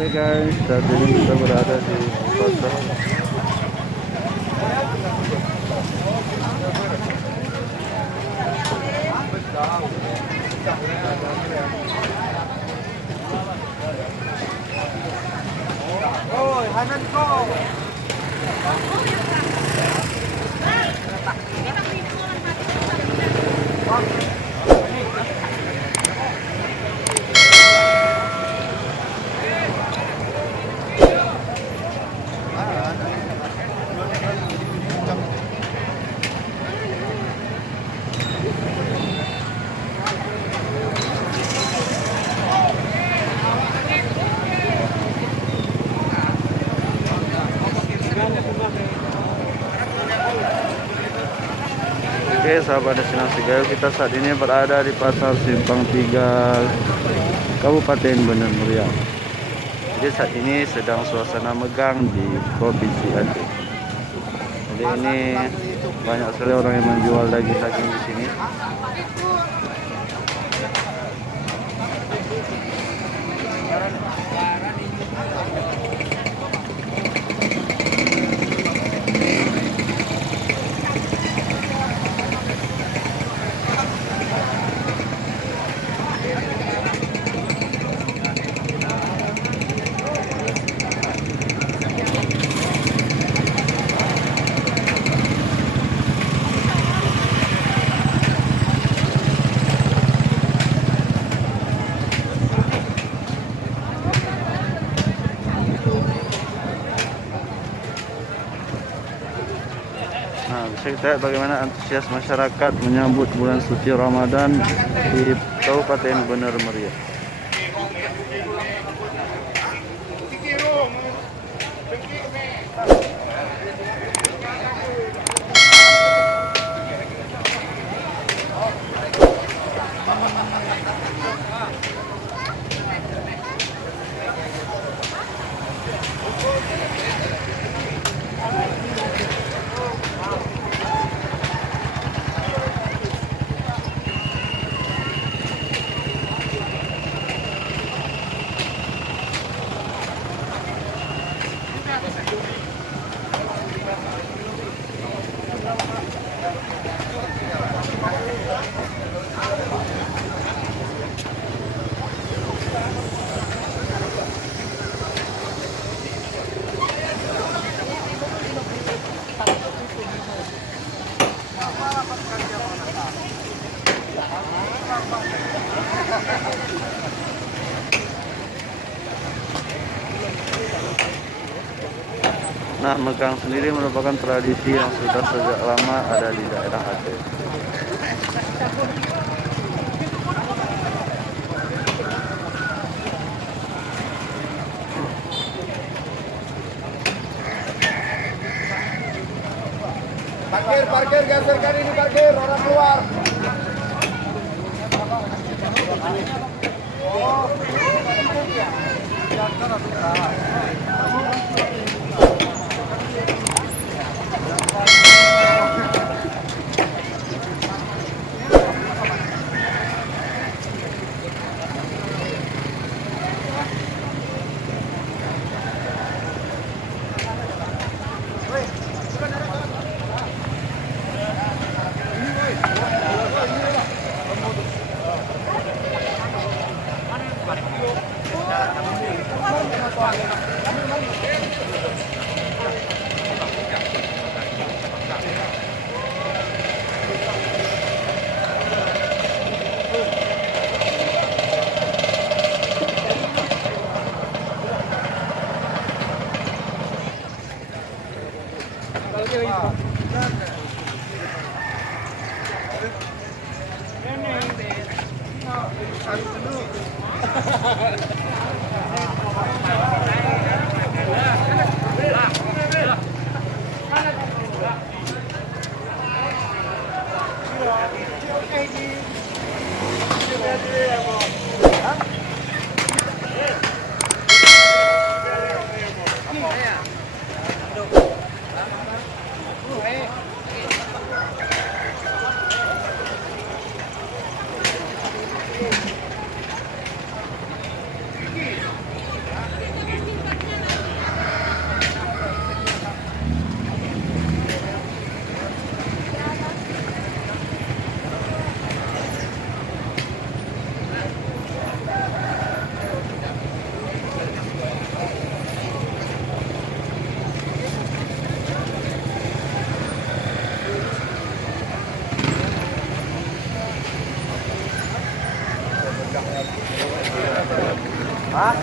Oke guys, saat ini kita berada di pasar. Oh, Hanan kok. Oke sahabat destinasi gayo, kita saat ini berada di pasar Simpang 3 Kabupaten Bener Meriah. Jadi saat ini sedang suasana megang di Provinsi Aceh. Jadi ini banyak sekali orang yang menjual daging-daging di sini. Nah, bisa kita lihat bagaimana antusias masyarakat menyambut bulan suci Ramadan di Kabupaten Bener Meriah. Nah, megang sendiri merupakan tradisi yang sudah sejak lama ada di daerah Aceh. Parkir, geserkan ini parkir, orang keluar. Ha?